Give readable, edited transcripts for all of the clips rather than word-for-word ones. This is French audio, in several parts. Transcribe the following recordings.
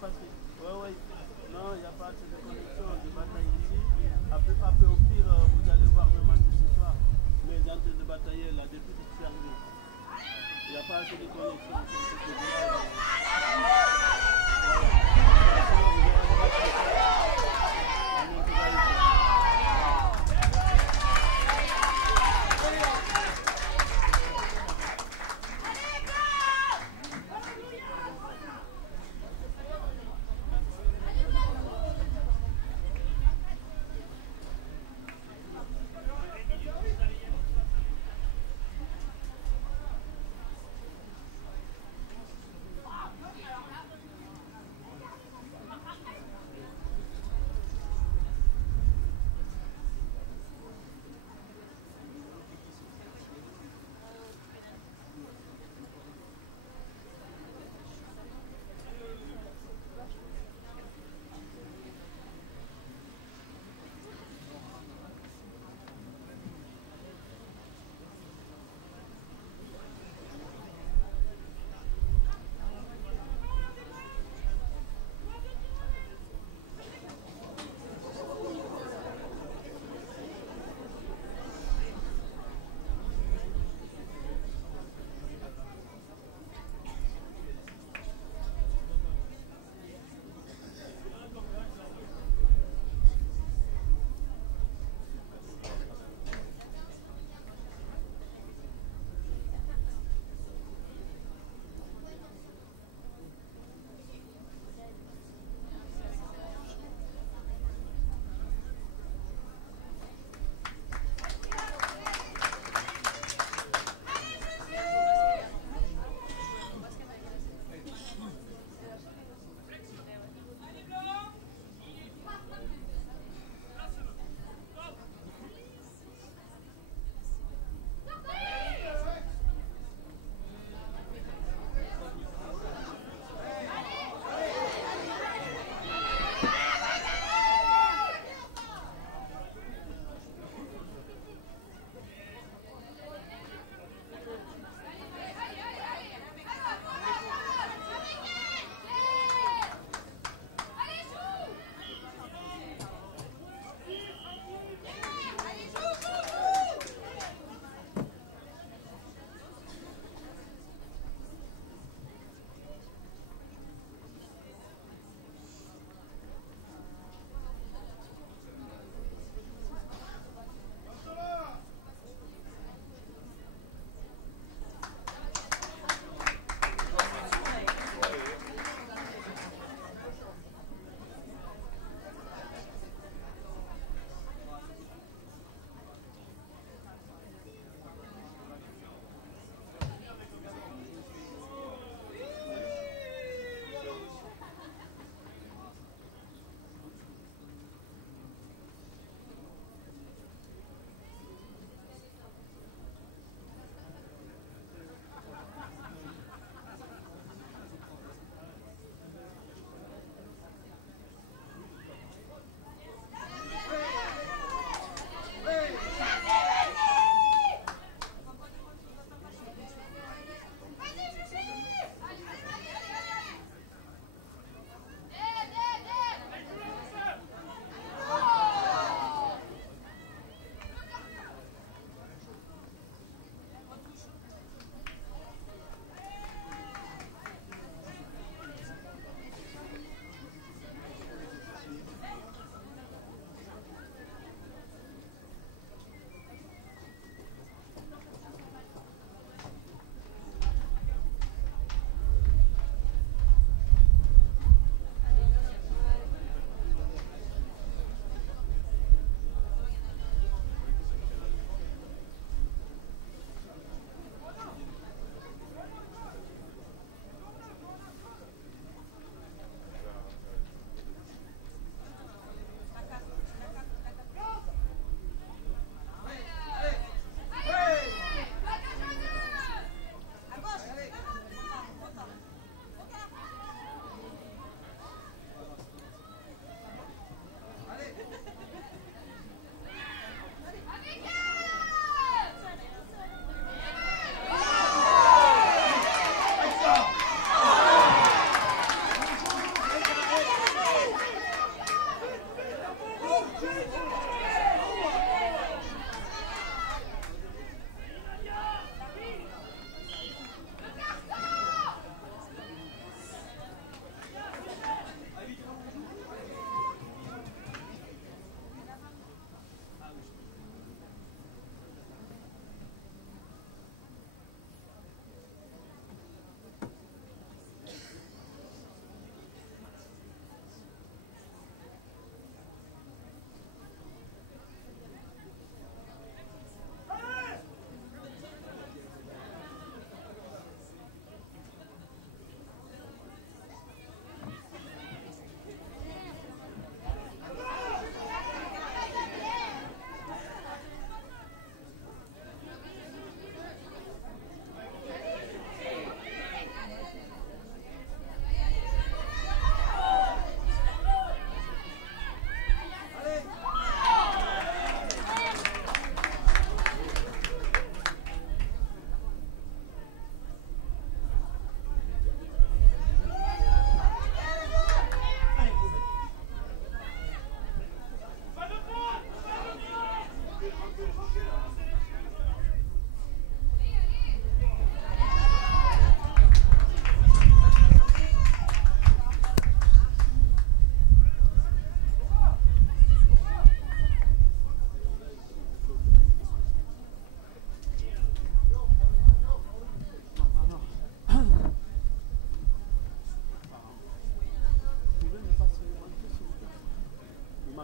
parce que, ouais. Non, il n'y a pas assez de connexion de bataille ici. Après, au pire, vous allez voir le match ce soir. Mais dans de batailler là, depuis que tu es arrivé, il n'y a pas assez de connexion.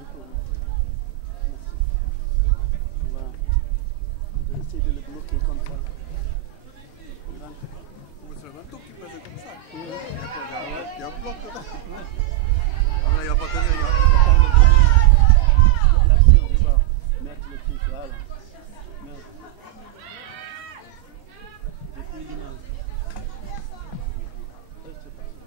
alentours. Voilà. Je vais essayer de le bloquer comme ça. C'est un tout qui faisait comme ça. Oui. Il y a un bloc dedans. Ah, mais il n'y a pas tenu, L'action, je vais mettre le truc là. Depuis l'image. C'est pas ça.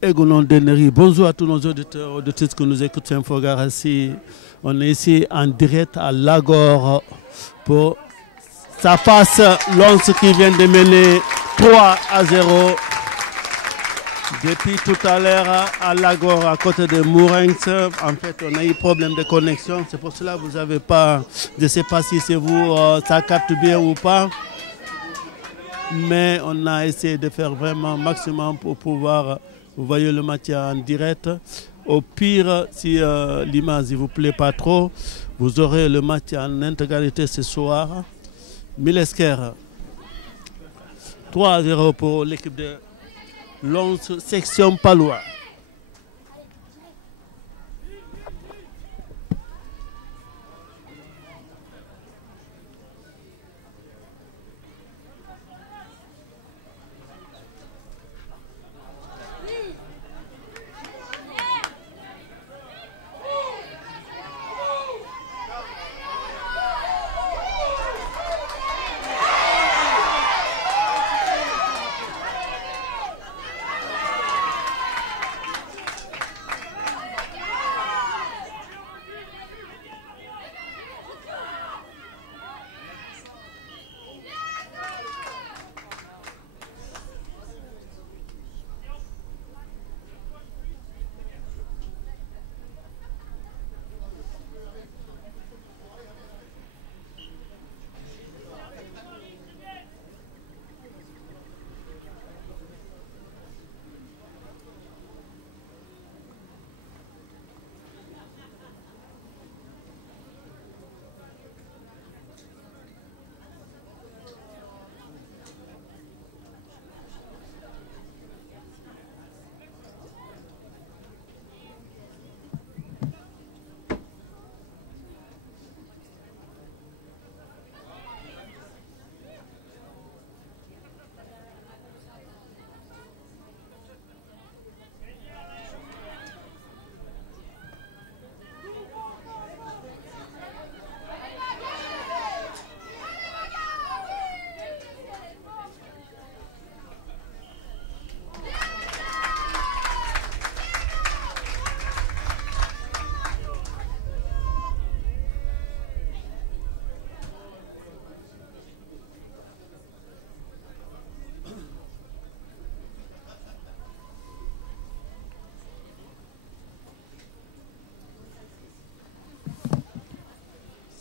Egonon Dennery, bonjour à tous nos auditeurs, auditrices qui nous écoutent sur Infogarassi. On est ici en direct à Lagor pour sa face Lens qui vient de mener 3-0 depuis tout à l'heure à Lagor à côté de Mourenx. En fait, on a eu problème de connexion, c'est pour cela que vous n'avez pas, je ne sais pas si c'est vous, ça capte bien ou pas. Mais on a essayé de faire vraiment maximum pour pouvoir, vous voyez le match en direct. Au pire, si l'image ne vous plaît pas trop, vous aurez le match en intégralité ce soir. Milesker, 3-0 pour l'équipe de Lens, section Palois.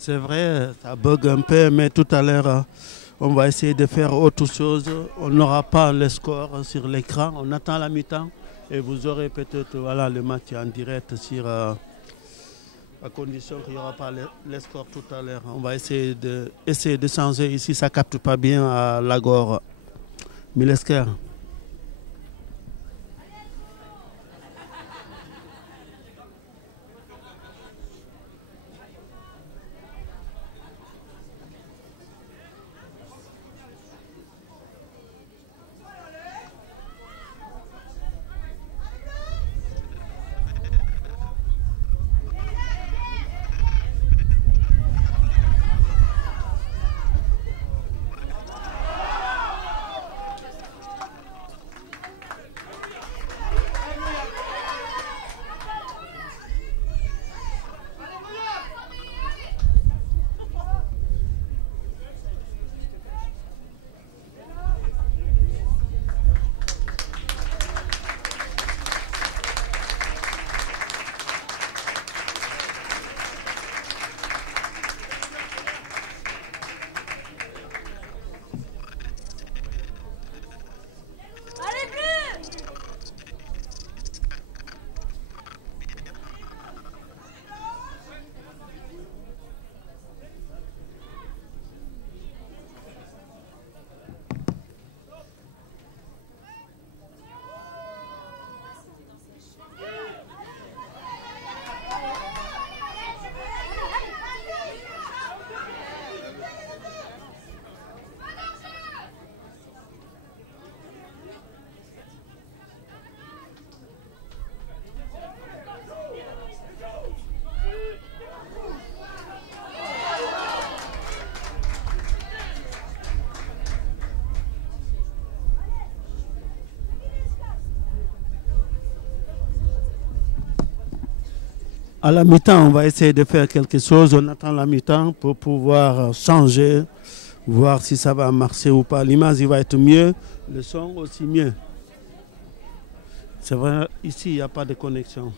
C'est vrai, ça bug un peu, mais tout à l'heure, on va essayer de faire autre chose. On n'aura pas le score sur l'écran. On attend la mi-temps et vous aurez peut-être voilà, le match en direct sur, à condition qu'il n'y aura pas les scores tout à l'heure. On va essayer de changer ici. Ça ne capte pas bien à Lagor. Milesker. À la mi-temps, on va essayer de faire quelque chose. On attend la mi-temps pour pouvoir changer, voir si ça va marcher ou pas. L'image va être mieux, le son aussi mieux. C'est vrai, ici, il n'y a pas de connexion.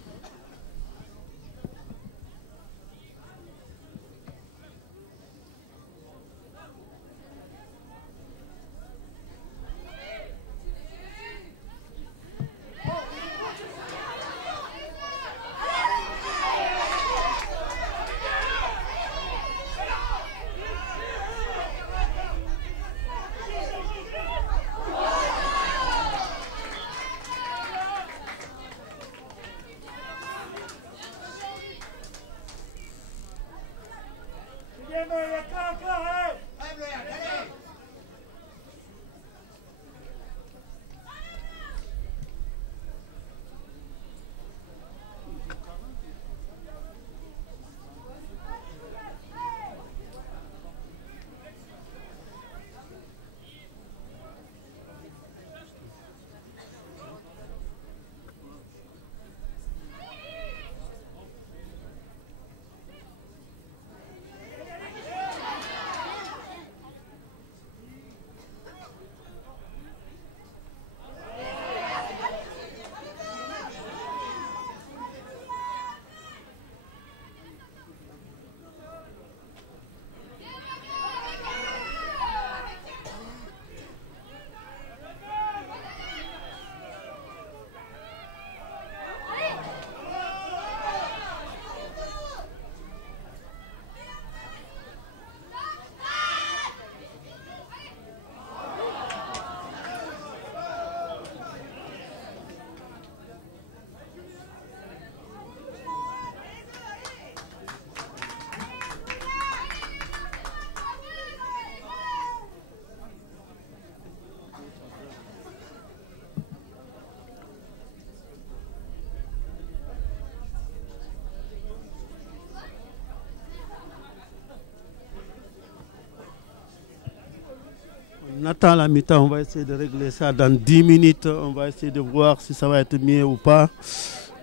On attend la mi-temps, on va essayer de régler ça dans 10 minutes. On va essayer de voir si ça va être mieux ou pas.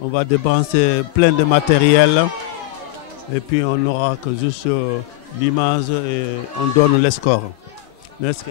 On va débrancher plein de matériel. Et puis on n'aura que juste l'image et on donne les scores. Merci.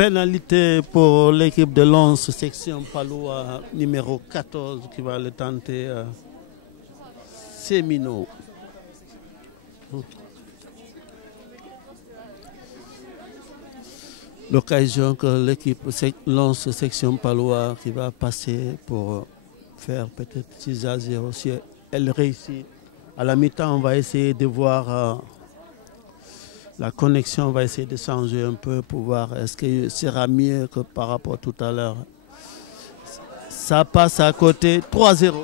Pénalité pour l'équipe de Lens, section Palois, numéro 14, qui va le tenter. Semino. L'occasion que l'équipe Lens, section Palois, qui va passer pour faire peut-être 6-0. Si elle réussit, à la mi-temps, on va essayer de voir la connexion, on va essayer de changer un peu pour voir est-ce que sera mieux que par rapport à tout à l'heure. Ça passe à côté, 3-0.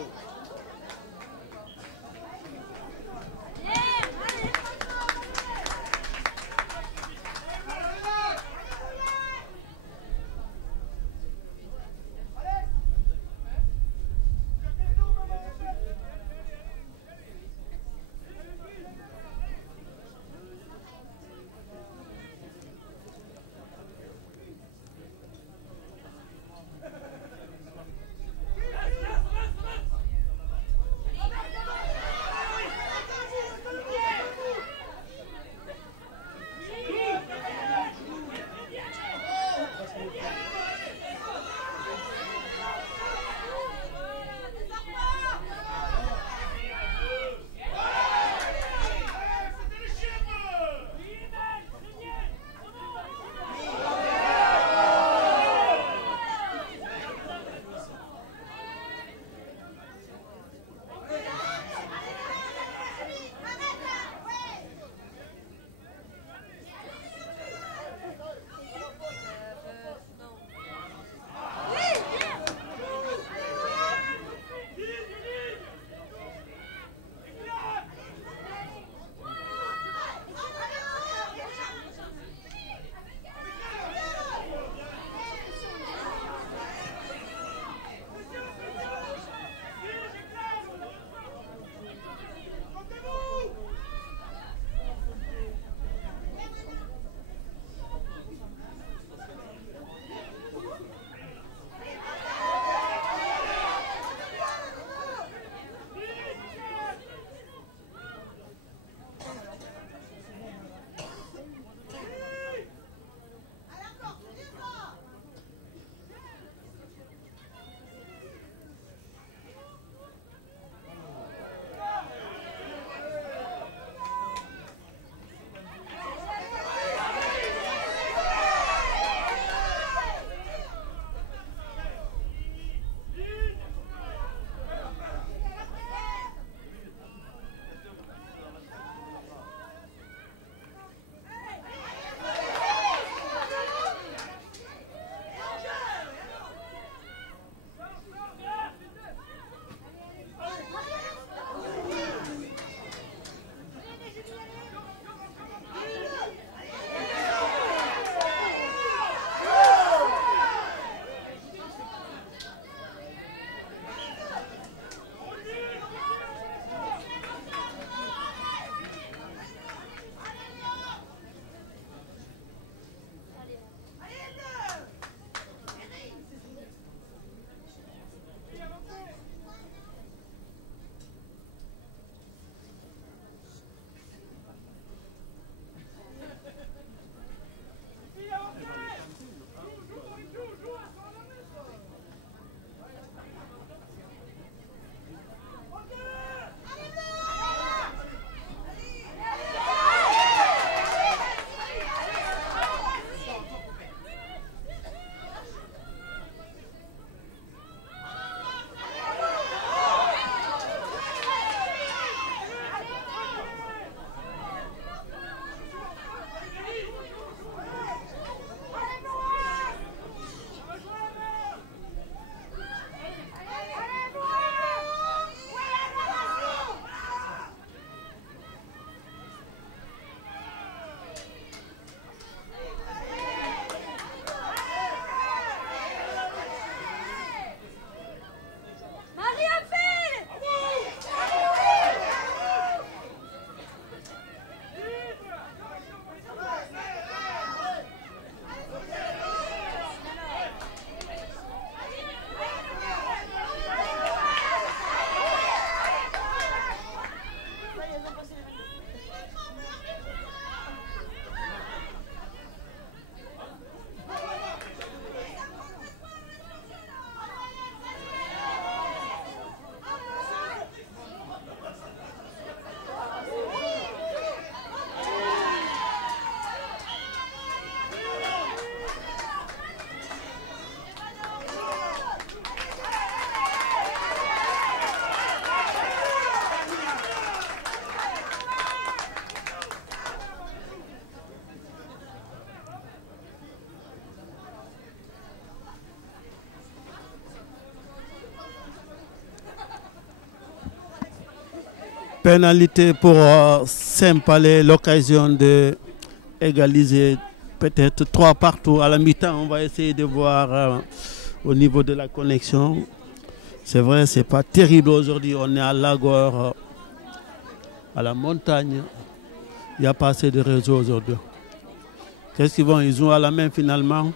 Pénalité pour Saint-Palais, l'occasion de égaliser peut-être 3 partout à la mi-temps. On va essayer de voir au niveau de la connexion. C'est vrai, c'est pas terrible aujourd'hui. On est à Lagor, à la montagne. Il n'y a pas assez de réseau aujourd'hui. Qu'est-ce qu'ils vont? Ils jouent à la main finalement.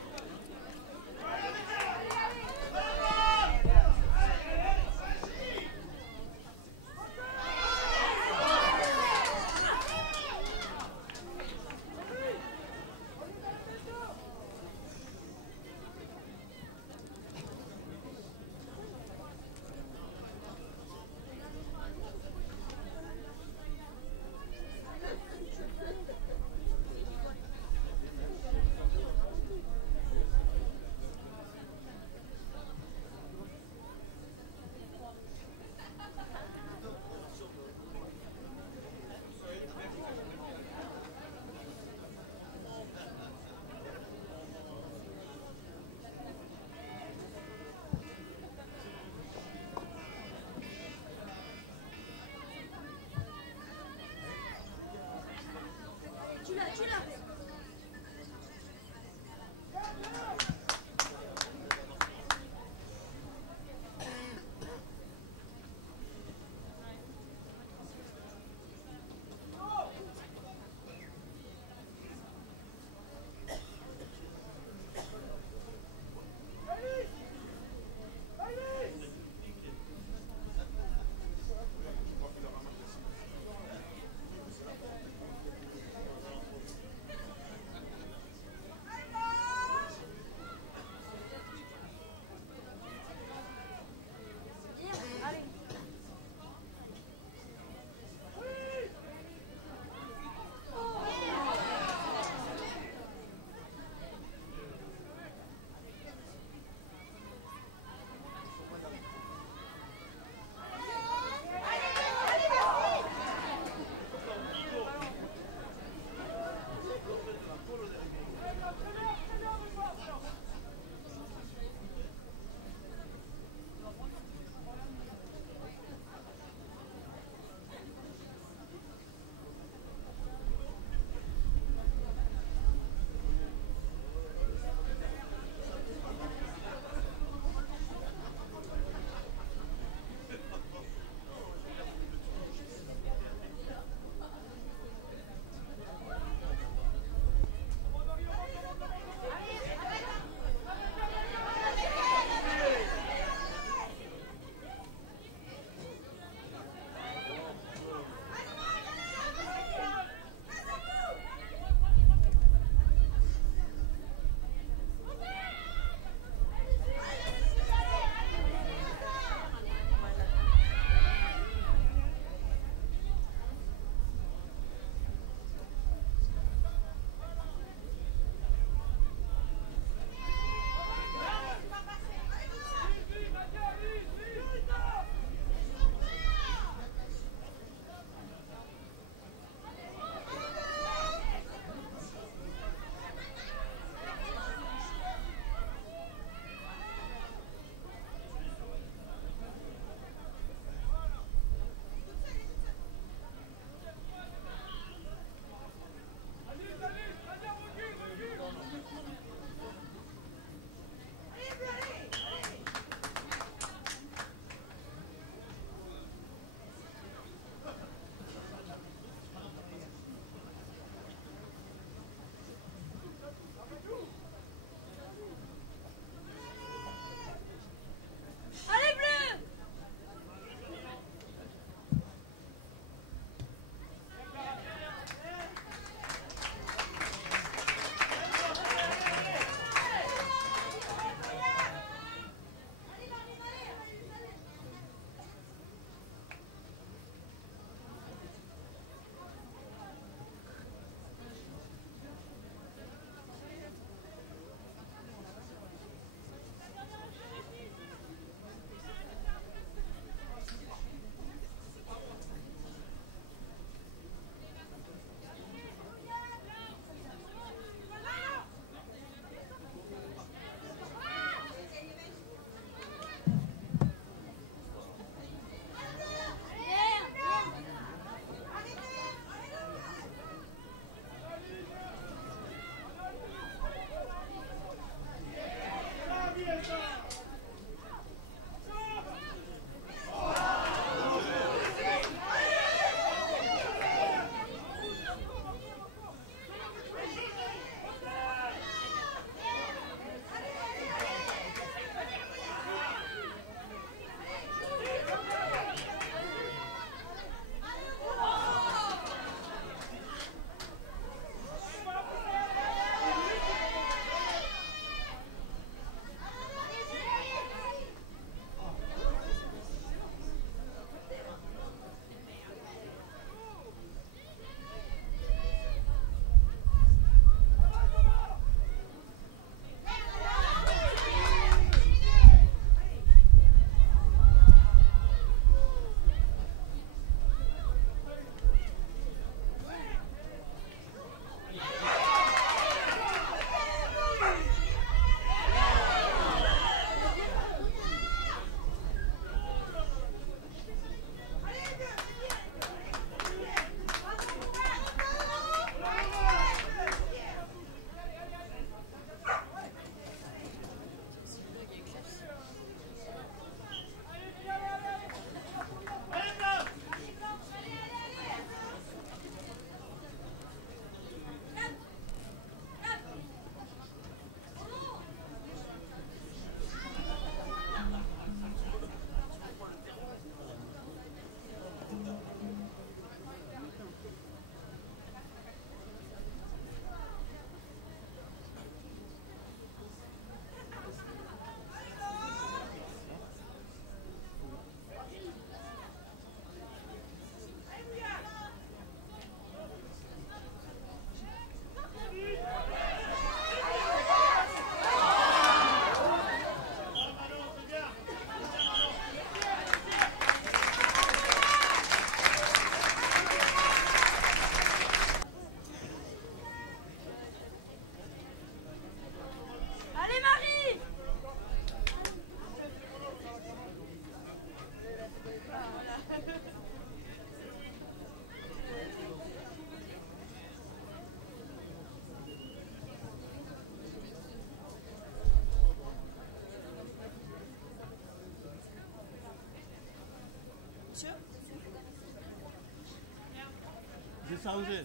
changé.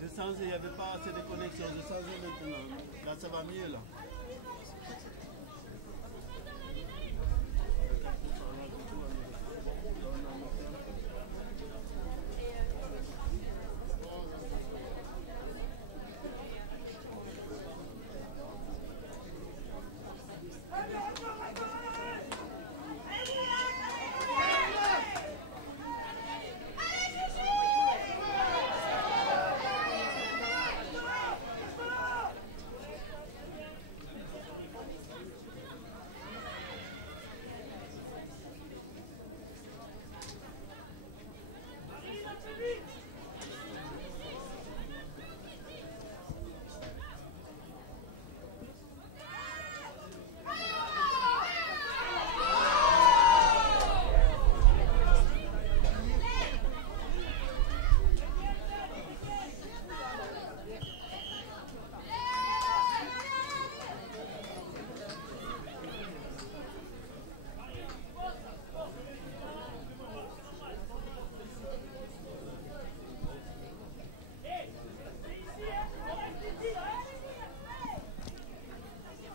J'ai changé, il n'y avait pas assez de connexion. J'ai changé maintenant. Là, ça va mieux, là.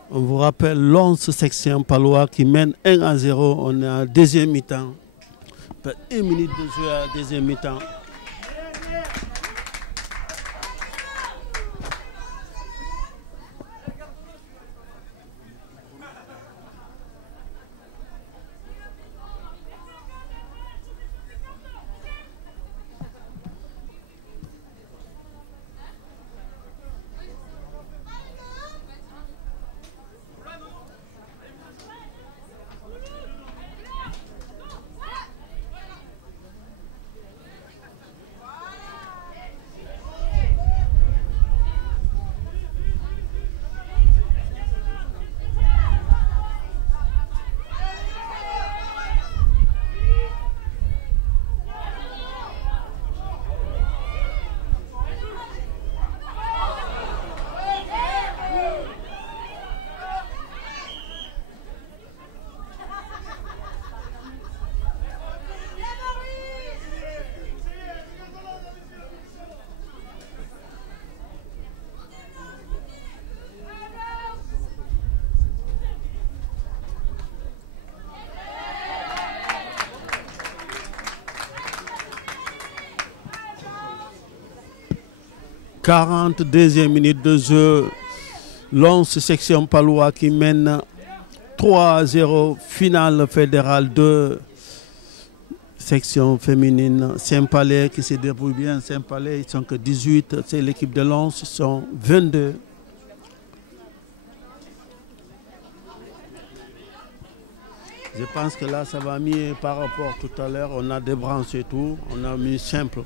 On vous rappelle l'11 section Palois qui mène 1-0. On est en deuxième mi-temps. 1 minute de jeu à deuxième mi-temps. « 42e minute de jeu. L'11 section Palois qui mène 3-0. Finale fédérale 2. Section féminine. Saint-Palais qui se débrouille bien. Saint-Palais, ils sont que 18. C'est l'équipe de l'11, ils sont 22. Je pense que là, ça va mieux par rapport à tout à l'heure. On a débranché tout. On a mis simple.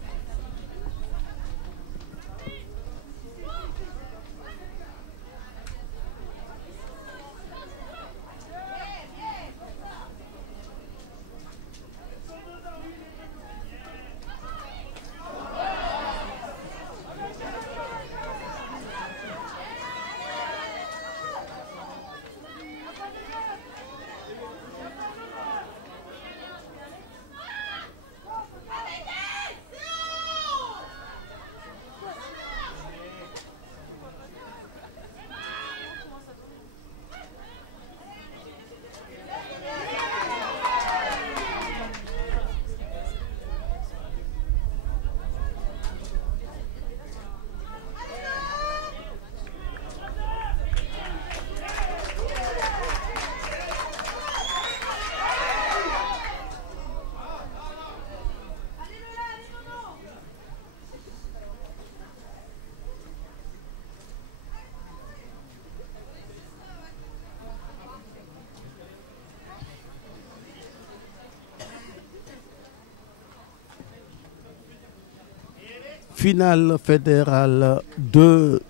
Finale fédérale 2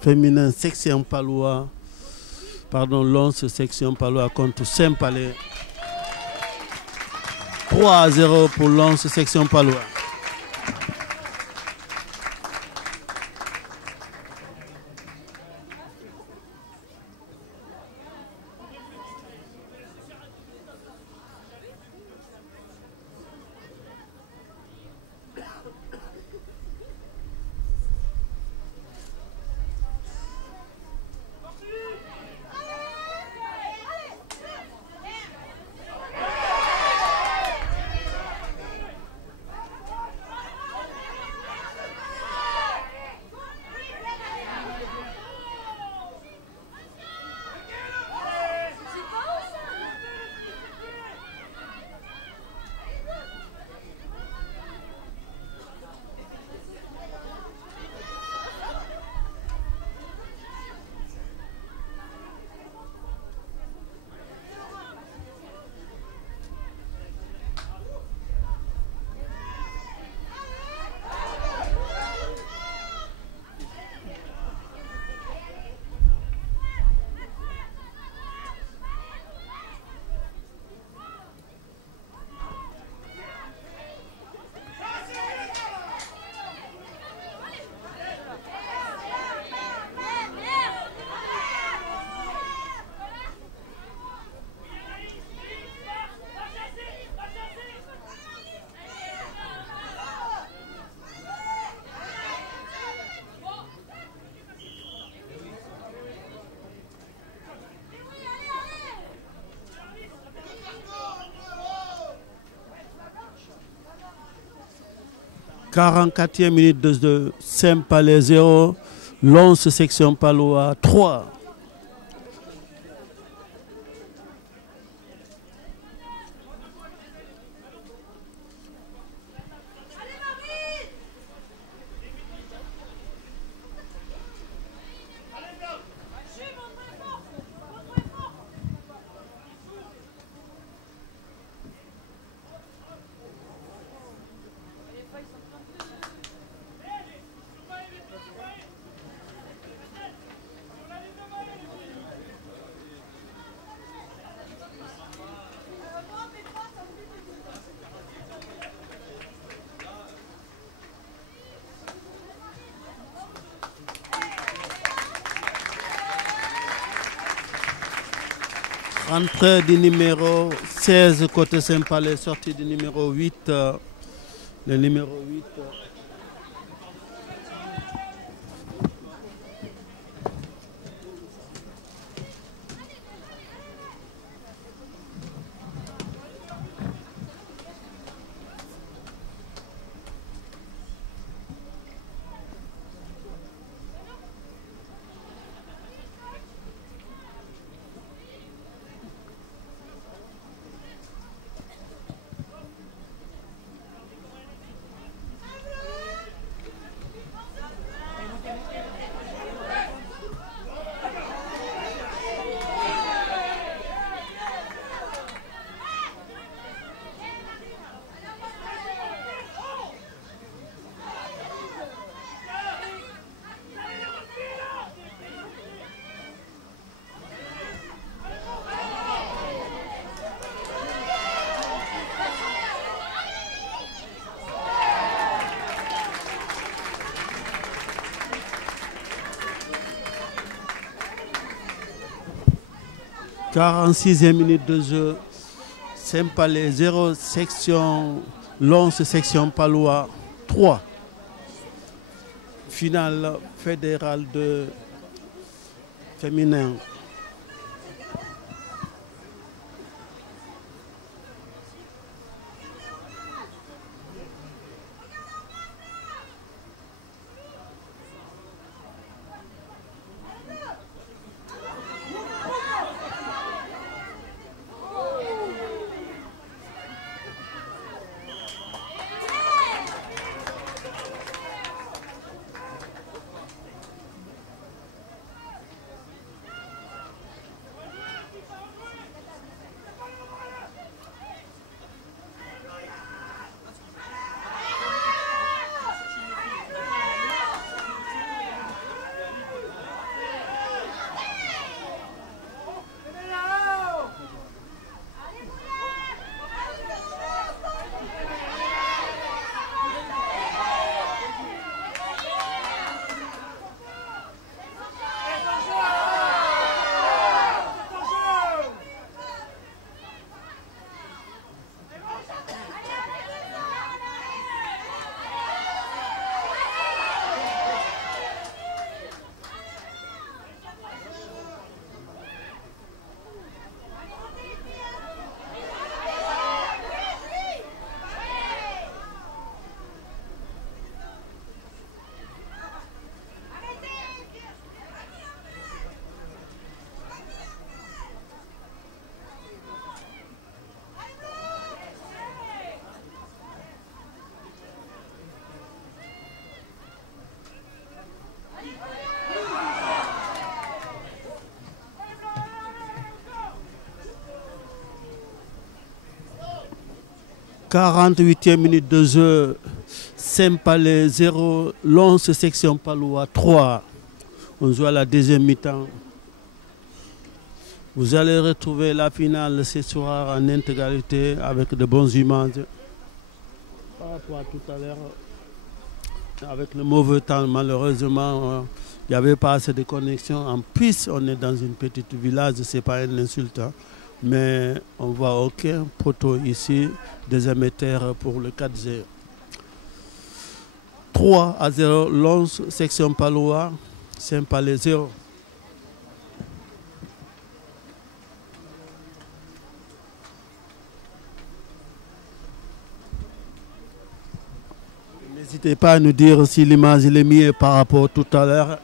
féminin section Palois. Pardon, l'11 section Palois contre Saint-Palais. 3-0 pour l'11 section Palois. 44e minute de Saint-Palais 0, Lens section Palois 3. Entrée du numéro 16 côté Saint-Palais, sortie du numéro 8. Le numéro 8. « 46e minute de jeu, Saint-Palais 0, section Lens, section Palois 3. Finale fédérale de féminin. « 48e minute de jeu, Saint-Palais 0, Lens section Palois 3. On joue à la deuxième mi-temps. Vous allez retrouver la finale ce soir en intégralité avec de bonnes images. Par rapport à tout à l'heure, avec le mauvais temps, malheureusement, il n'y avait pas assez de connexion. En plus, on est dans une petite village, ce n'est pas une insulte. Mais on voit aucun poteau ici, des émetteurs pour le 4G. 3-0, Lens, section Palois, Saint-Palais 0. N'hésitez pas à nous dire si l'image est mieux par rapport à tout à l'heure.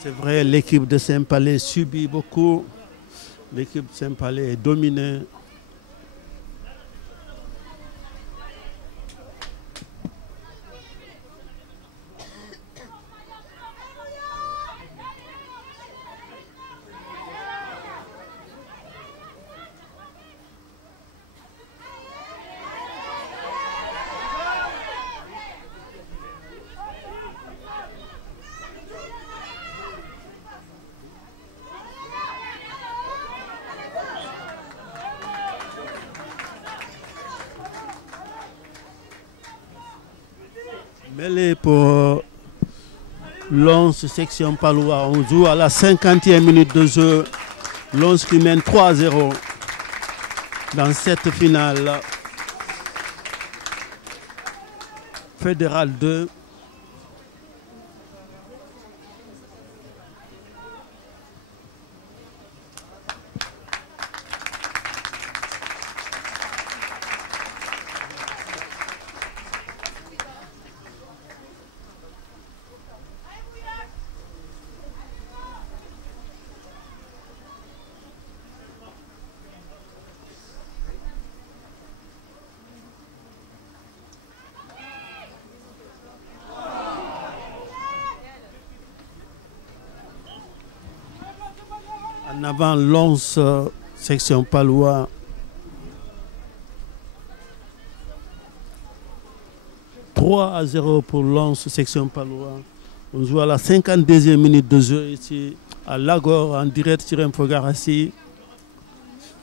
C'est vrai, l'équipe de Saint-Palais subit beaucoup. L'équipe de Saint-Palais est dominée. Mêlée pour Lons section Palois. On joue à la 50e minute de jeu. Lons qui mène 3-0 dans cette finale. Fédéral 2. En avant, Lons, section Palois. 3-0 pour Lons, section Palois. On joue à la 52e minute de jeu ici à Lagor, en direct sur Infogarassi.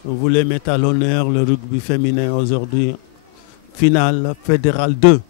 On voulait mettre à l'honneur le rugby féminin aujourd'hui. Finale fédérale 2.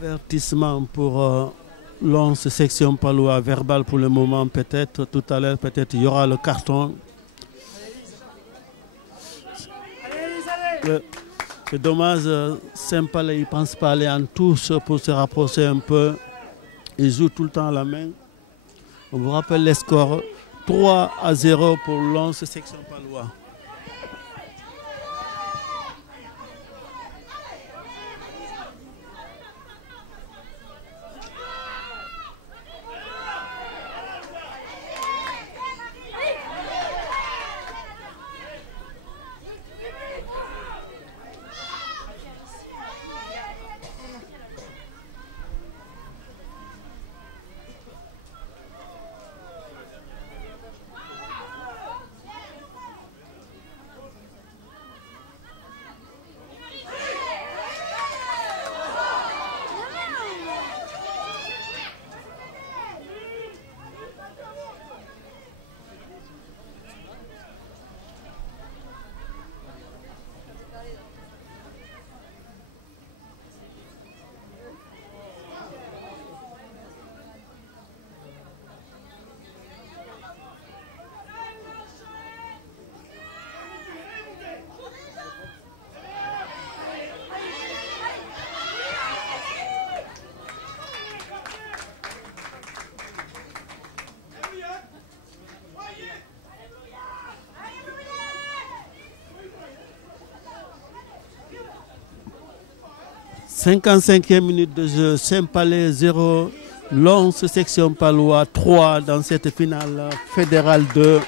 Avertissement pour Lons, section Palois, verbal pour le moment peut-être. Tout à l'heure peut-être il y aura le carton. C'est dommage, Saint-Palais ne pense pas aller en touche pour se rapprocher un peu. Il joue tout le temps à la main. On vous rappelle les scores. 3-0 pour Lons, section Palois. 55e minute de jeu, Saint-Palais 0, Lens section palois 3 dans cette finale fédérale 2.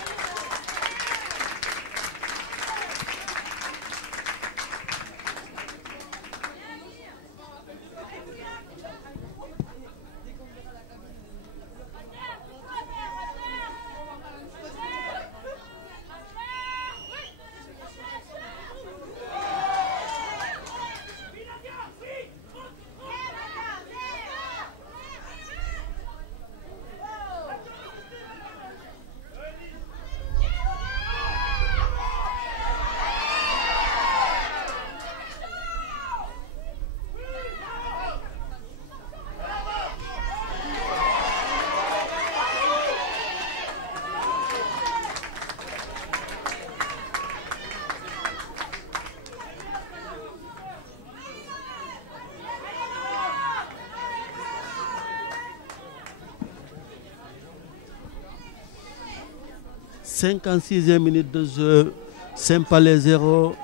« 56e minute de jeu, Saint-Palais 0,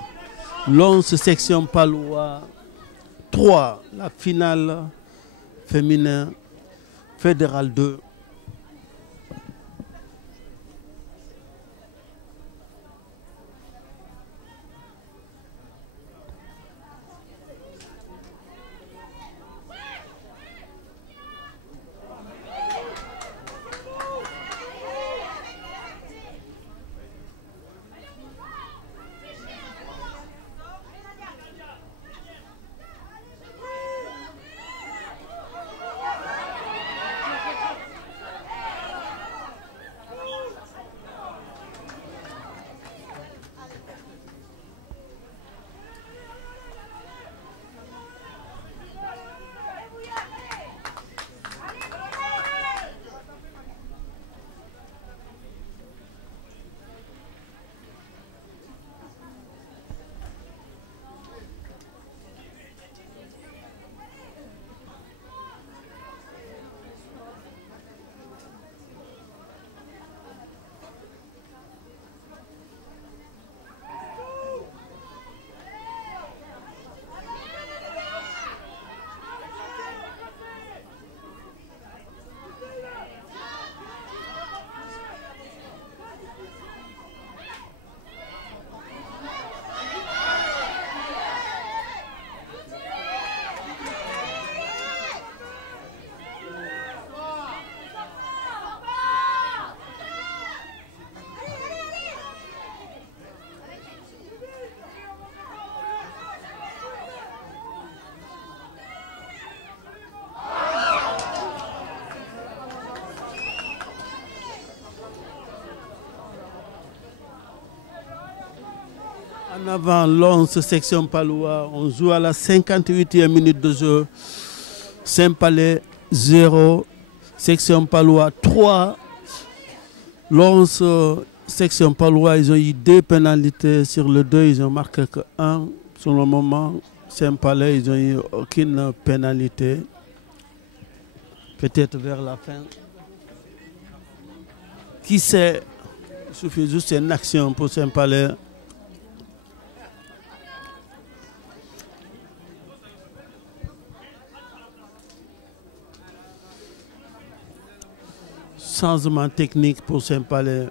Lens section palois 3, la finale féminin fédérale 2. En avant, Lens section palois. On joue à la 58e minute de jeu. Saint-Palais 0, section palois 3. Lens section palois, ils ont eu 2 pénalités sur le 2. Ils ont marqué que 1. Sur le moment, Saint-Palais, ils n'ont eu aucune pénalité. Peut-être vers la fin. Qui sait? Il suffit juste une action pour Saint-Palais. Changement technique pour Saint-Palais.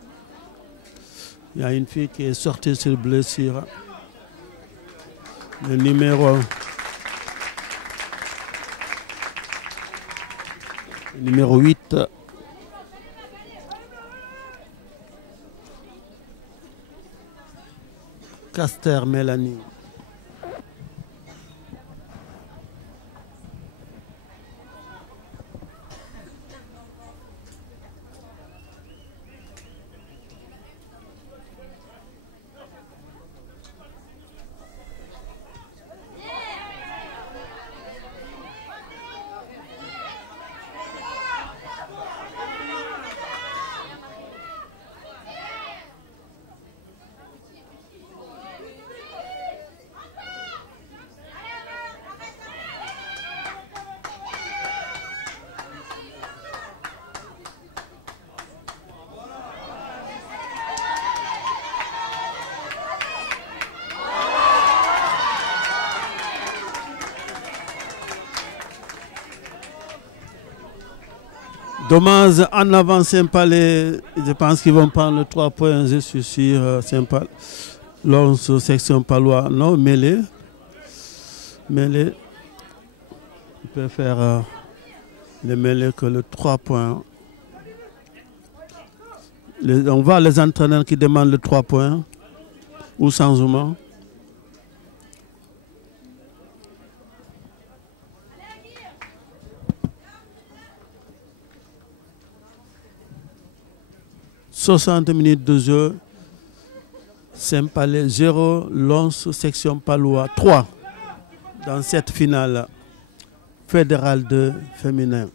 Il y a une fille qui est sortie sur blessure. Le numéro 8. Caster Mélanie. Dommage, en avant Saint-Palais. Je pense qu'ils vont prendre le 3 points. Je suis sûr. Saint-Palais. Lons section palois. Non, mêlée. Mêlée. Il peut faire le mêlée que le 3 points. On voit les entraîneurs qui demandent le 3 points. Ou sans Zouma. « 60 minutes de jeu. Saint-Palais 0, Lons section palois 3 dans cette finale fédérale de féminin.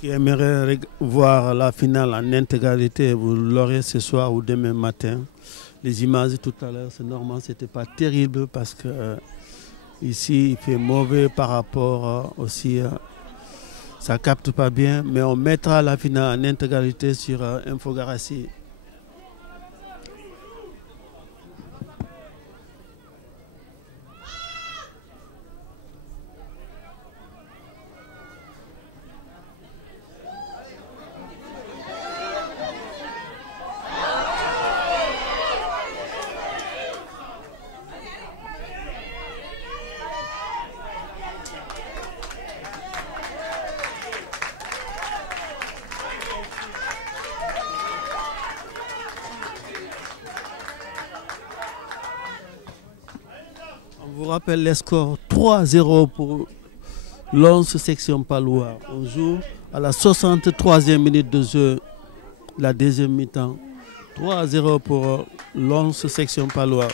Qui aimerait voir la finale en intégralité, vous l'aurez ce soir ou demain matin. Les images tout à l'heure, c'est normal, c'était pas terrible parce que ici il fait mauvais par rapport aussi, ça capte pas bien, mais on mettra la finale en intégralité sur Infogarassi. Je vous rappelle les scores 3-0 pour Lons section palois. On joue à la 63e minute de jeu, la deuxième mi-temps. 3-0 pour Lons section palois.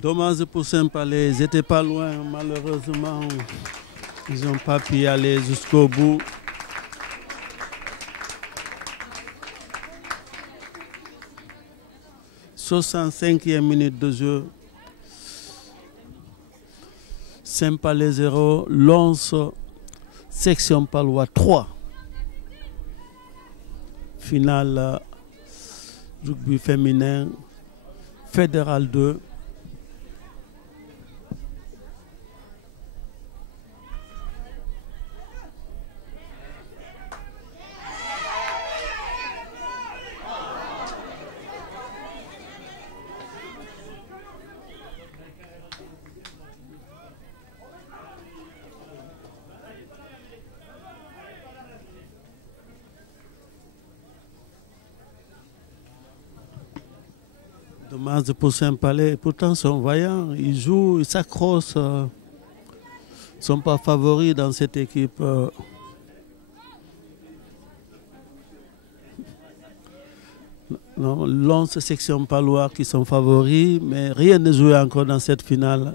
Dommage pour Saint-Palais, ils n'étaient pas loin, malheureusement. Ils n'ont pas pu y aller jusqu'au bout. « 65e minute de jeu. Saint-Palais 0, Lens, section Palois 3. Finale rugby féminin, fédéral 2. Dommage pour Saint-Palais. Pourtant, ils sont vaillants. Ils jouent, ils s'accrochent. Ils ne sont pas favoris dans cette équipe. Non, Lens, section Palois qui sont favoris, mais rien n'est joué encore dans cette finale.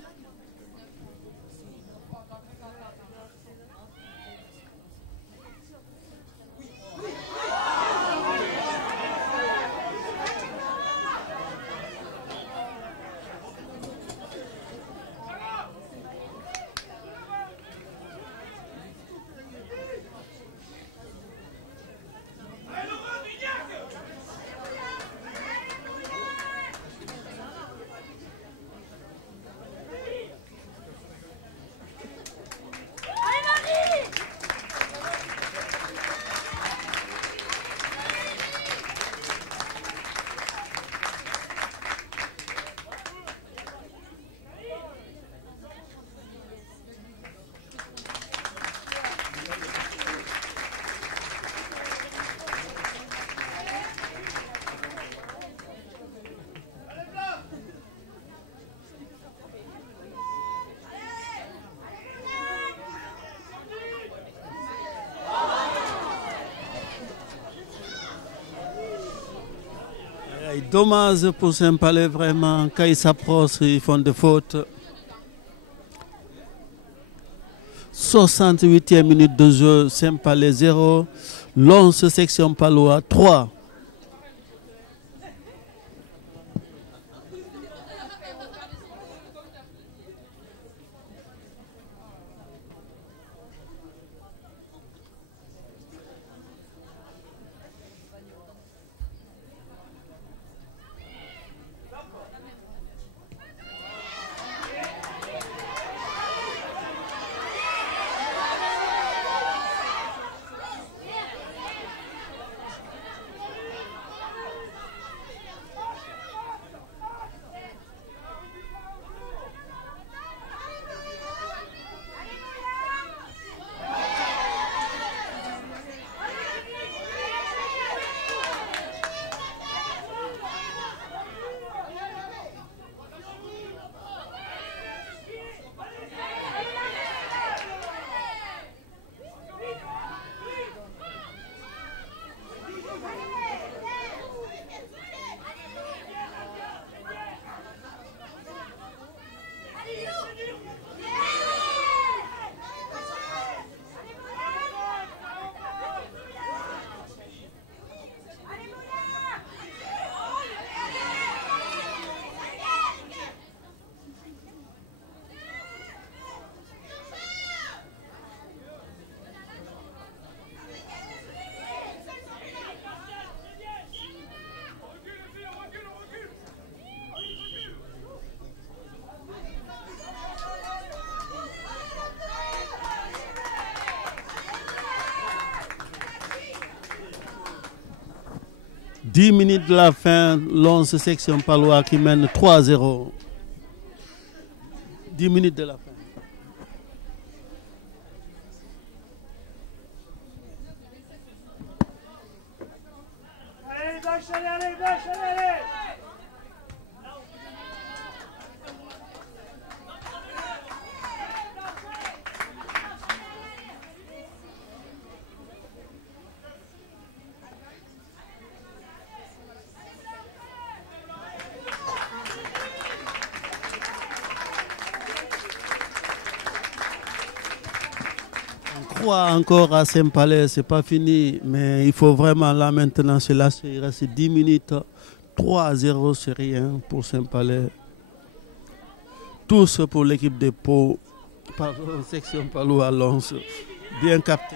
Dommage pour Saint-Palais, vraiment. Quand ils s'approchent, ils font des fautes. 68e minute de jeu, Saint-Palais 0. Lens, section Palois 3. « 10 minutes de la fin, Lens, section Palois qui mène 3-0. 10 minutes de la fin. Allez, 3 encore à Saint-Palais, c'est pas fini, mais il faut vraiment là maintenant se lâcher. Il reste 10 minutes. 3-0, c'est rien pour Saint-Palais. Tous pour l'équipe de Pau, section Palois Lons, bien capté.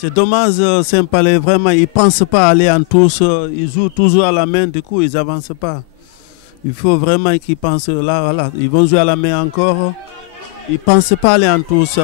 C'est dommage, Saint-Palais, vraiment, ils ne pensent pas aller en tous, ils jouent toujours à la main, du coup, ils n'avancent pas. Il faut vraiment qu'ils pensent, là, voilà, ils vont jouer à la main encore, ils ne pensent pas aller en tous.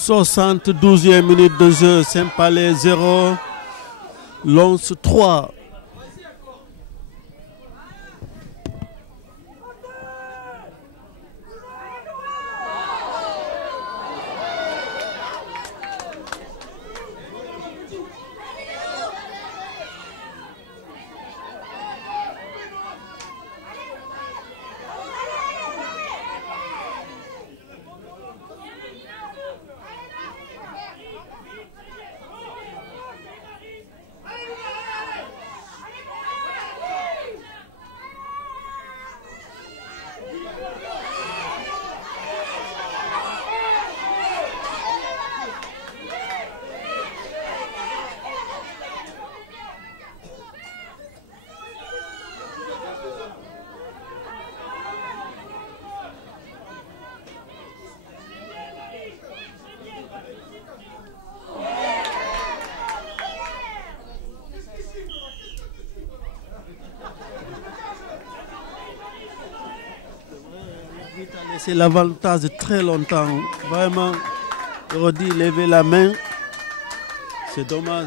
« 72e minute de jeu, Saint-Palais 0, Lons 3. C'est l'avantage de très longtemps. Vraiment, j'aurais dit lever la main. C'est dommage.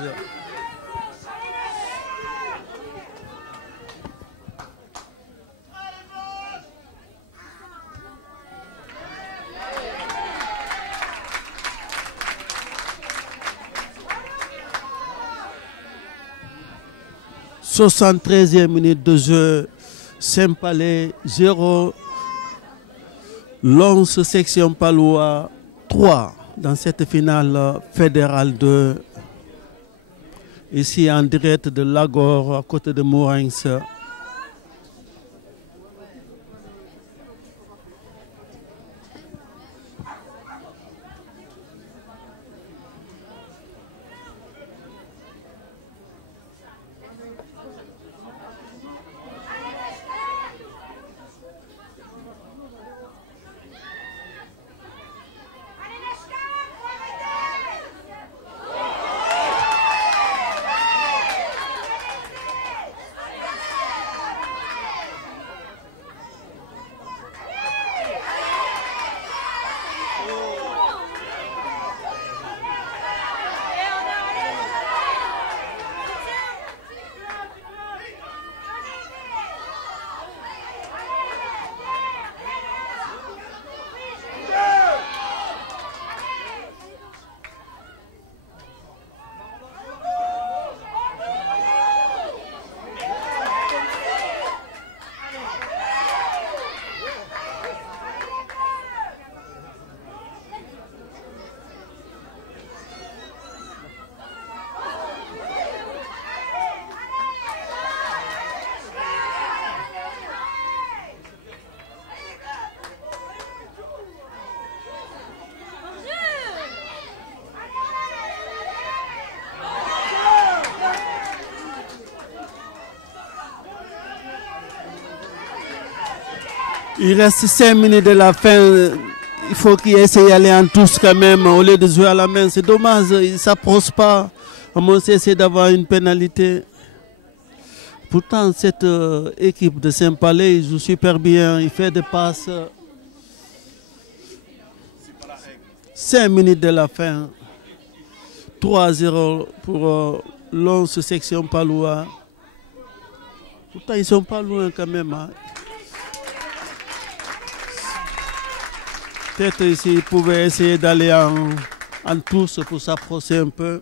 « 73e minute de jeu, Saint-Palais 0. Lons section Palois 3 dans cette finale fédérale 2. Ici en direct de Lagor, à côté de Mourins. Il reste 5 minutes de la fin. Il faut qu'il essaye d'aller en touche quand même au lieu de jouer à la main. C'est dommage, il ne s'approche pas. On cessé d'avoir une pénalité. Pourtant, cette équipe de Saint-Palais, il joue super bien. Il fait des passes. 5 minutes de la fin. 3-0 pour l'Once section Palois. Pourtant, ils ne sont pas loin quand même. Hein. Peut-être ici, ils pouvaient essayer d'aller en touche pour s'approcher un peu.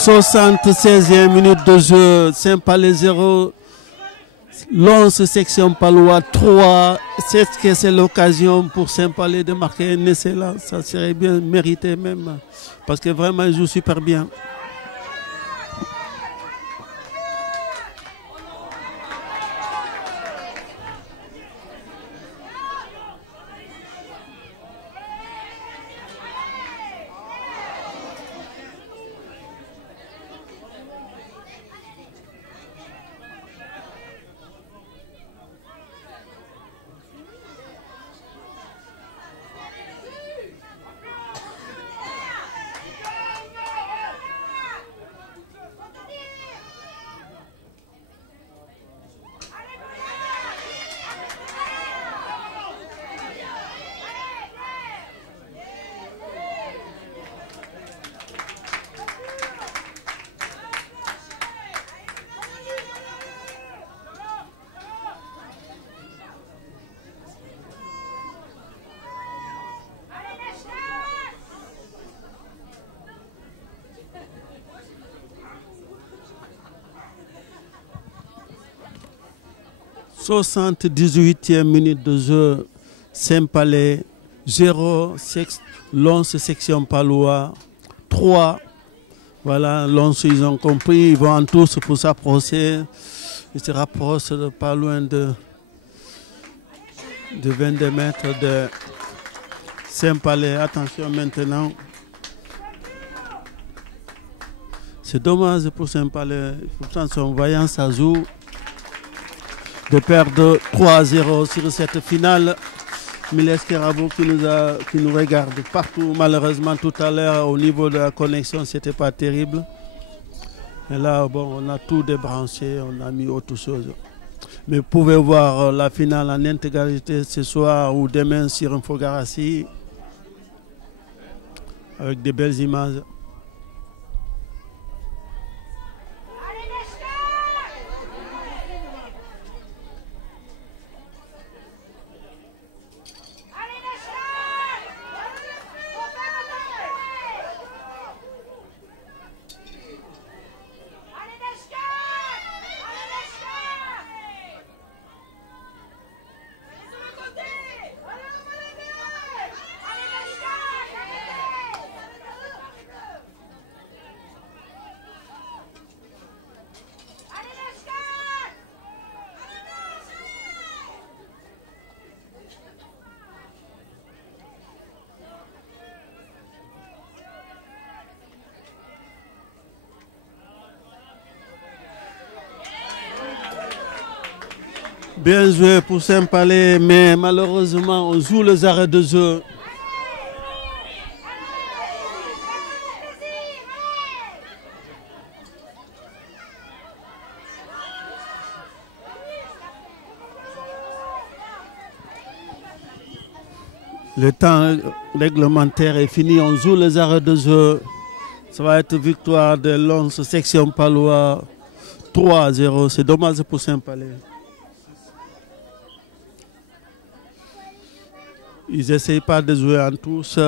« 76e minute de jeu, Saint-Palais 0, Lons section Palois 3. C'est l'occasion pour Saint-Palais de marquer un essai là. Ça serait bien mérité même. Parce que vraiment, il joue super bien. « 78e minute de jeu, Saint-Palais 0, Lons section Palois 3. Voilà, Lons, ils ont compris, ils vont en tous pour s'approcher. Ils se rapprochent de pas loin de 22 mètres de Saint-Palais. Attention maintenant. C'est dommage pour Saint-Palais. Pourtant, son vaillant, ça joue. De perdre 3-0 sur cette finale. Miles Kerabou qui nous regarde partout. Malheureusement, tout à l'heure, au niveau de la connexion, c'était pas terrible. Et là, bon, on a tout débranché, on a mis autre chose. Mais vous pouvez voir la finale en intégralité ce soir ou demain sur Infogarassi avec des belles images. Bien joué pour Saint-Palais, mais malheureusement, on joue les arrêts de jeu. Le temps réglementaire est fini, on joue les arrêts de jeu. Ça va être victoire de Lons section Palois 3-0. C'est dommage pour Saint-Palais. Ils n'essayent pas de jouer en tous.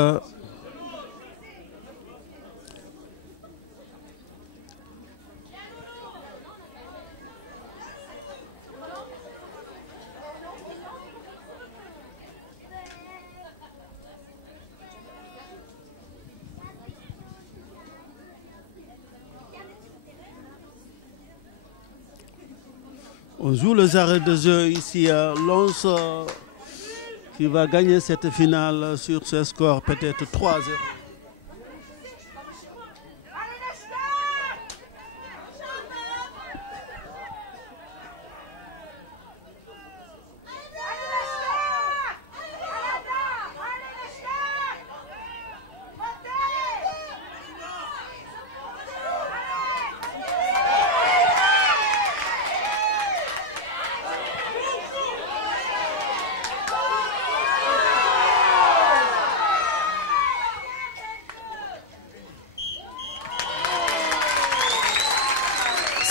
On joue les arrêts de jeu ici à Lens qui va gagner cette finale sur ce score peut-être 3-0.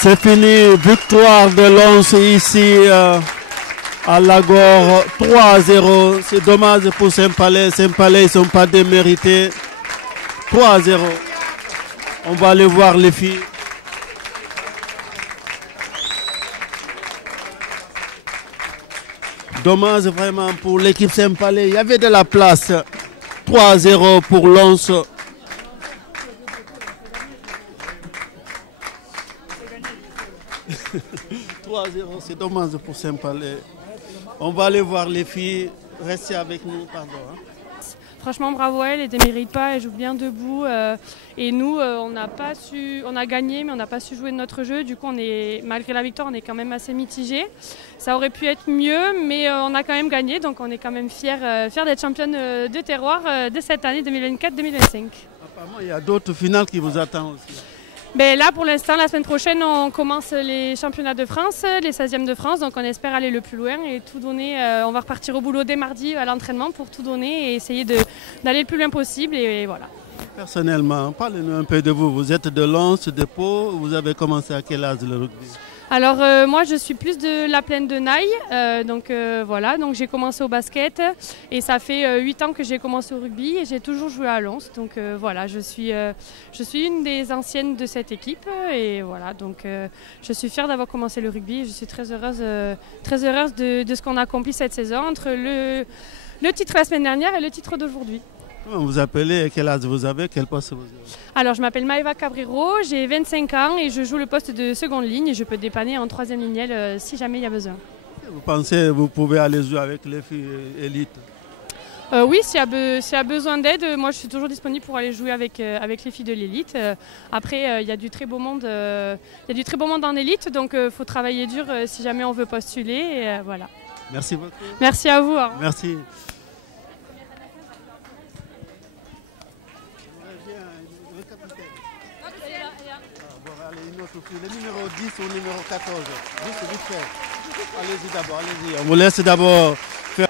C'est fini, victoire de Lens ici à Lagor, 3-0. C'est dommage pour Saint-Palais. Saint-Palais, ils ne sont pas démérités. 3-0. On va aller voir les filles. Dommage vraiment pour l'équipe Saint-Palais. Il y avait de la place. 3-0 pour Lens. C'est dommage pour Saint-Palais. On va aller voir les filles. Restez avec nous, pardon. Franchement, bravo à elles, elles ne déméritent pas, elles jouent bien debout. Et nous, on a gagné, mais on n'a pas su jouer de notre jeu. Du coup, malgré la victoire, on est quand même assez mitigé. Ça aurait pu être mieux, mais on a quand même gagné. Donc, on est quand même fiers d'être championne de terroir de cette année 2024-2025. Apparemment, il y a d'autres finales qui vous attendent aussi. Ben là, pour l'instant, la semaine prochaine, on commence les championnats de France, les 16e de France. Donc, on espère aller le plus loin et tout donner. On va repartir au boulot dès mardi à l'entraînement pour tout donner et essayer d'aller le plus loin possible. Et voilà. Personnellement, parlez-nous un peu de vous. Vous êtes de Lens, de Pau. Vous avez commencé à quel âge le rugby? Alors moi je suis plus de la plaine de Naï, donc voilà, donc j'ai commencé au basket et ça fait 8 ans que j'ai commencé au rugby et j'ai toujours joué à Lens, donc voilà, je suis une des anciennes de cette équipe et voilà, donc je suis fière d'avoir commencé le rugby et je suis très heureuse de ce qu'on a accompli cette saison entre le titre la semaine dernière et le titre d'aujourd'hui. Comment vous appelez et quel âge vous avez? Quel poste vous avez? Alors, je m'appelle Maëva Cabrero, j'ai 25 ans et je joue le poste de seconde ligne et je peux dépanner en troisième lignelle si jamais il y a besoin. Vous pensez que vous pouvez aller jouer avec les filles élites? Oui, s'il y a besoin d'aide, moi je suis toujours disponible pour aller jouer avec les filles de l'élite. Après, il y a du très beau monde en élite, donc il faut travailler dur si jamais on veut postuler. Et, voilà. Merci beaucoup. Merci à vous. Merci. Le numéro 10 ou le numéro 14. Vite fait. Allez-y d'abord, allez-y. On vous laisse d'abord faire.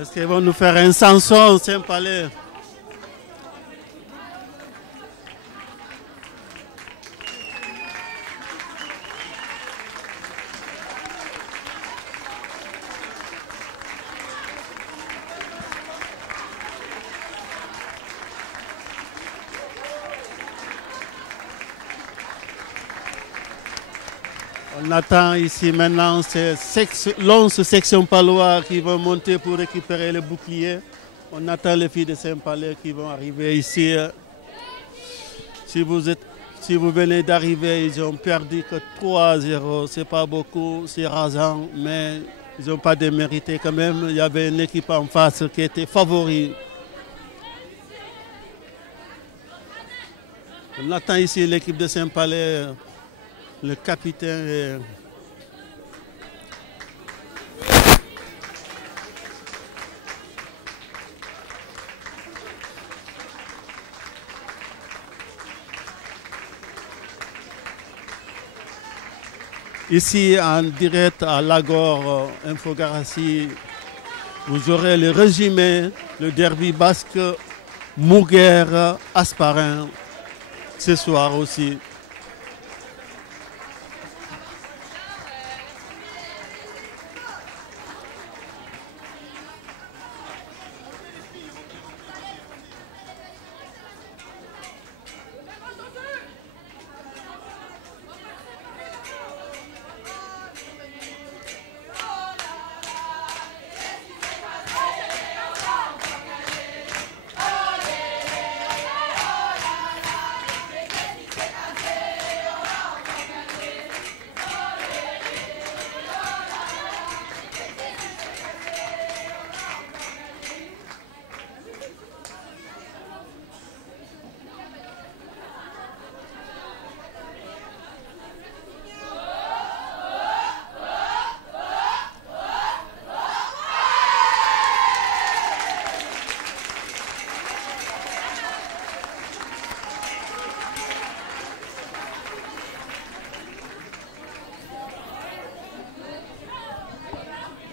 Est-ce qu'ils vont nous faire un Samson Saint-Palais? On attend ici maintenant ces Lens section palois qui vont monter pour récupérer le bouclier. On attend les filles de Saint-Palais qui vont arriver ici. Si vous venez d'arriver, ils ont perdu que 3-0. C'est pas beaucoup, c'est rasant, mais ils n'ont pas démérité quand même. Il y avait une équipe en face qui était favori. On attend ici l'équipe de Saint-Palais. Le capitaine est... Ici, en direct à Lagor, Infogarassi, vous aurez le résumé, le derby basque Mouguer-Asparin, ce soir aussi.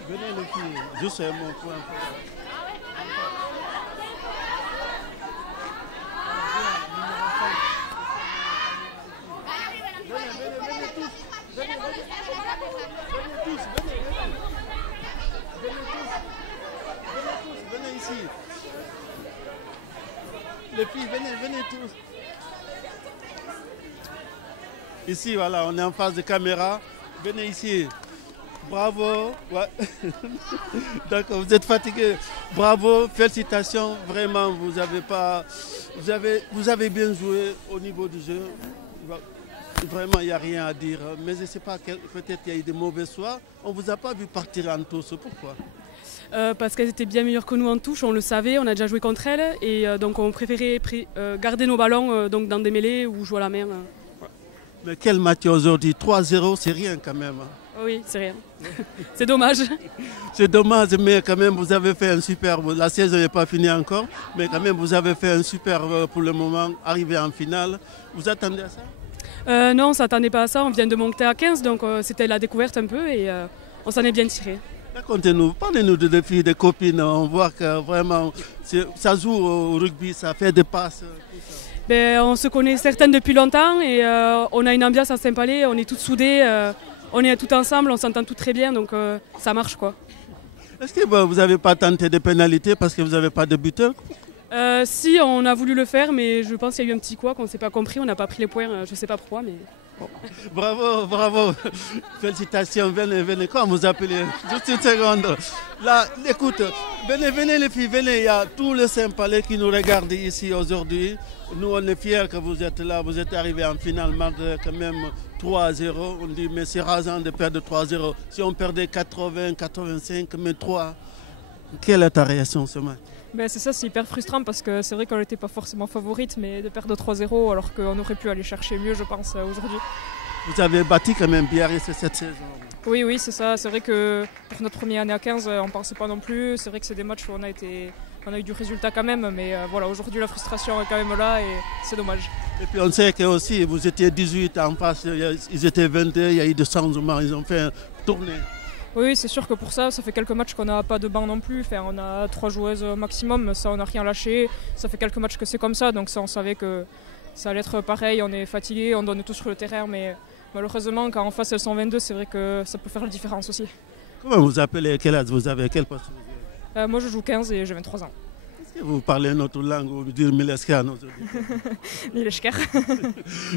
Venez les filles, juste mon point. Venez ici. Les filles, venez tous. Ici, voilà, on est en face de caméra. Venez ici. Bravo. Ouais. D'accord, vous êtes fatigué. Bravo, félicitations. Vraiment, vous avez bien joué au niveau du jeu. Vraiment, il n'y a rien à dire. Mais je ne sais pas, peut-être qu'il y a eu des mauvais soirs. On ne vous a pas vu partir en touche. Pourquoi? Parce qu'elles étaient bien meilleures que nous en touche, on le savait, on a déjà joué contre elles. Et donc on préférait garder nos ballons donc dans des mêlées ou jouer à la main. Voilà. Mais quel match aujourd'hui? 3-0, c'est rien quand même. Oui, c'est rien. C'est dommage. C'est dommage, mais quand même, vous avez fait un super... La saison n'est pas finie encore, mais quand même, vous avez fait un super, pour le moment, arrivé en finale. Vous attendez à ça? Non, on ne s'attendait pas à ça. On vient de monter à 15, donc c'était la découverte un peu et on s'en est bien tiré. Racontez-nous, parlez-nous de filles, des copines. On voit que vraiment, ça joue au rugby, ça fait des passes. Ben, on se connaît certaines depuis longtemps et on a une ambiance à Saint-Palais, on est toutes soudées. On est tous ensemble, on s'entend tous très bien, donc ça marche quoi. Est-ce que vous n'avez pas tenté des pénalités parce que vous n'avez pas de buteur? Si, on a voulu le faire, mais je pense qu'il y a eu un petit couac, on ne s'est pas compris, on n'a pas pris les points, je ne sais pas pourquoi. Mais... Bravo, bravo. Félicitations, venez. Comment vous appelez? Juste une seconde. Là, écoute, venez les filles, venez. Il y a tout le Saint-Palais qui nous regarde ici aujourd'hui. Nous, on est fiers que vous êtes là. Vous êtes arrivés en finale malgré quand même 3-0. On dit, mais c'est rasant de perdre 3-0. Si on perdait 80, 85, mais 3, quelle est ta réaction ce match? Ben c'est ça, c'est hyper frustrant parce que c'est vrai qu'on n'était pas forcément favorite, mais de perdre 3-0 alors qu'on aurait pu aller chercher mieux, je pense, aujourd'hui. Vous avez bâti quand même Biarritz cette saison. Oui, c'est ça. C'est vrai que pour notre première année à 15, on ne pensait pas non plus. C'est vrai que c'est des matchs où on a eu du résultat quand même, mais voilà, aujourd'hui la frustration est quand même là et c'est dommage. Et puis on sait que aussi vous étiez 18 en face, ils étaient 22, il y a eu des changements, ils ont fait une tournée. Oui, c'est sûr que pour ça fait quelques matchs qu'on n'a pas de banc non plus. Enfin, on a 3 joueuses au maximum, ça on n'a rien lâché. Ça fait quelques matchs que c'est comme ça, donc ça on savait que ça allait être pareil. On est fatigué, on donne tout sur le terrain, mais malheureusement quand en face elles sont 22, c'est vrai que ça peut faire la différence aussi. Comment vous appelez? Quel âge vous avez? Quel poste vous avez? Moi je joue 15 et j'ai 23 ans. Est-ce que vous parlez notre langue ou dire Mileska à nos auditeurs? Mileska.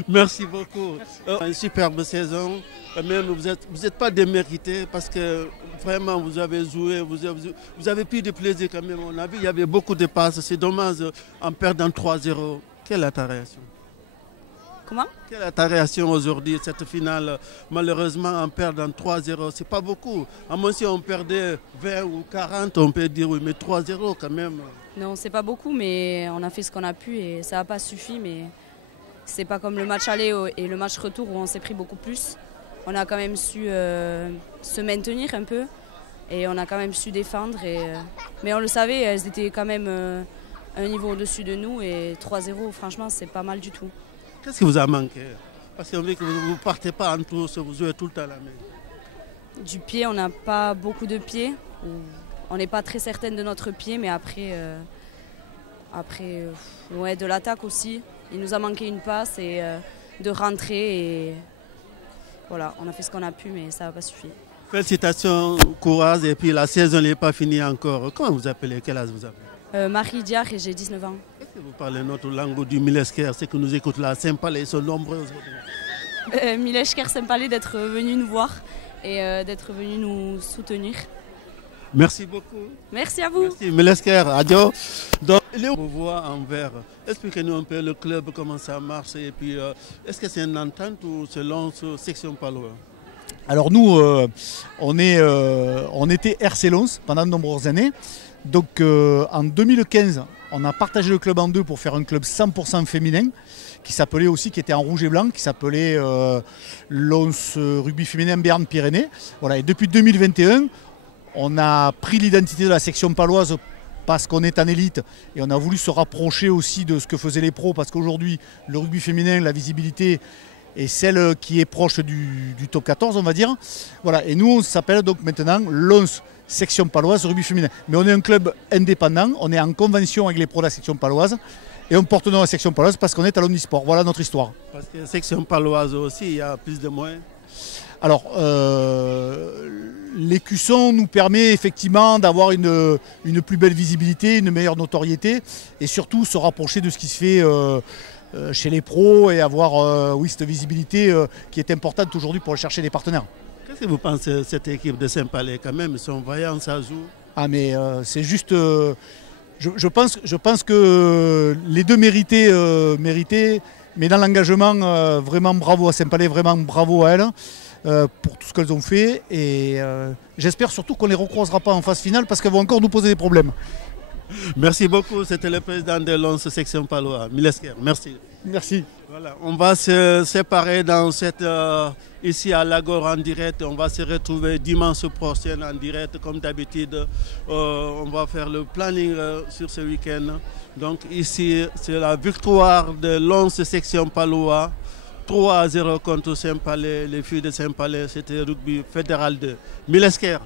Merci beaucoup. Merci. Une superbe saison. Même vous êtes pas démérité parce que vraiment vous avez joué, vous avez pris du plaisir quand même. On a vu il y avait beaucoup de passes. C'est dommage en perdant 3-0. Quelle est ta réaction? Comment? Quelle est ta réaction aujourd'hui, cette finale? Malheureusement, en perdant 3-0, c'est pas beaucoup. À moins si on perdait 20 ou 40, on peut dire oui, mais 3-0 quand même. Non, c'est pas beaucoup, mais on a fait ce qu'on a pu et ça n'a pas suffi. Mais c'est pas comme le match aller et le match retour où on s'est pris beaucoup plus. On a quand même su se maintenir un peu et on a quand même su défendre. Mais on le savait, elles étaient quand même un niveau au-dessus de nous et 3-0, franchement, c'est pas mal du tout. Qu'est-ce qui vous a manqué? Parce qu'on veut que vous ne partez pas en trousse, vous jouez tout le temps à la main. Du pied, on n'a pas beaucoup de pieds. On n'est pas très certaine de notre pied, mais après, ouais, de l'attaque aussi. Il nous a manqué une passe et de rentrer. Et voilà, on a fait ce qu'on a pu, mais ça n'a pas suffi. Félicitations, courage, et puis la saison n'est pas finie encore. Comment vous appelez? Quel âge vous avez? Marie Diar et j'ai 19 ans. Est-ce que vous parlez notre langue du Milesker? Ceux qui nous écoutent là, Saint-Palais, ils sont nombreux aujourd'hui. Milesker Saint-Palais d'être venu nous voir et d'être venu nous soutenir. Merci beaucoup. Merci à vous. Merci, Milesker, adieu. Donc, on vous voit en vert. Expliquez-nous un peu le club, comment ça marche, et puis est-ce que c'est une entente ou selon section Palois? Alors nous, on était RC Lens pendant de nombreuses années. Donc en 2015, on a partagé le club en deux pour faire un club 100% féminin qui était en rouge et blanc, qui s'appelait Lens Rugby Féminin Béarn-Pyrénées. Voilà, et depuis 2021, on a pris l'identité de la section paloise parce qu'on est en élite et on a voulu se rapprocher aussi de ce que faisaient les pros, parce qu'aujourd'hui, le rugby féminin, la visibilité est celle qui est proche du top 14, on va dire. Voilà, et nous, on s'appelle donc maintenant Lens Section Paloise Rugby Féminin. Mais on est un club indépendant, on est en convention avec les pros de la section paloise et on porte notre section paloise parce qu'on est à l'Omnisport. Voilà notre histoire. Parce que la section paloise aussi, il y a plus de moyens. Alors, l'écusson nous permet effectivement d'avoir une plus belle visibilité, une meilleure notoriété et surtout se rapprocher de ce qui se fait chez les pros et avoir cette visibilité qui est importante aujourd'hui pour aller chercher des partenaires. Qu'est-ce que vous pensez de cette équipe de Saint-Palais quand même? Ils sont vaillants, ça joue. Ah mais c'est juste... je pense que les deux méritaient, mais dans l'engagement, vraiment bravo à Saint-Palais, vraiment bravo à elles pour tout ce qu'elles ont fait. Et j'espère surtout qu'on ne les recroisera pas en phase finale parce qu'elles vont encore nous poser des problèmes. Merci beaucoup, c'était le président de Lens Section Palois, Milesker. Merci. Merci. Voilà, on va se séparer dans cette, ici à Lagor en direct. On va se retrouver dimanche prochain en direct comme d'habitude. On va faire le planning sur ce week-end. Donc ici, c'est la victoire de Lens Section Palois. 3-0 contre Saint-Palais. Les filles de Saint-Palais, c'était rugby fédéral 2. Milesker.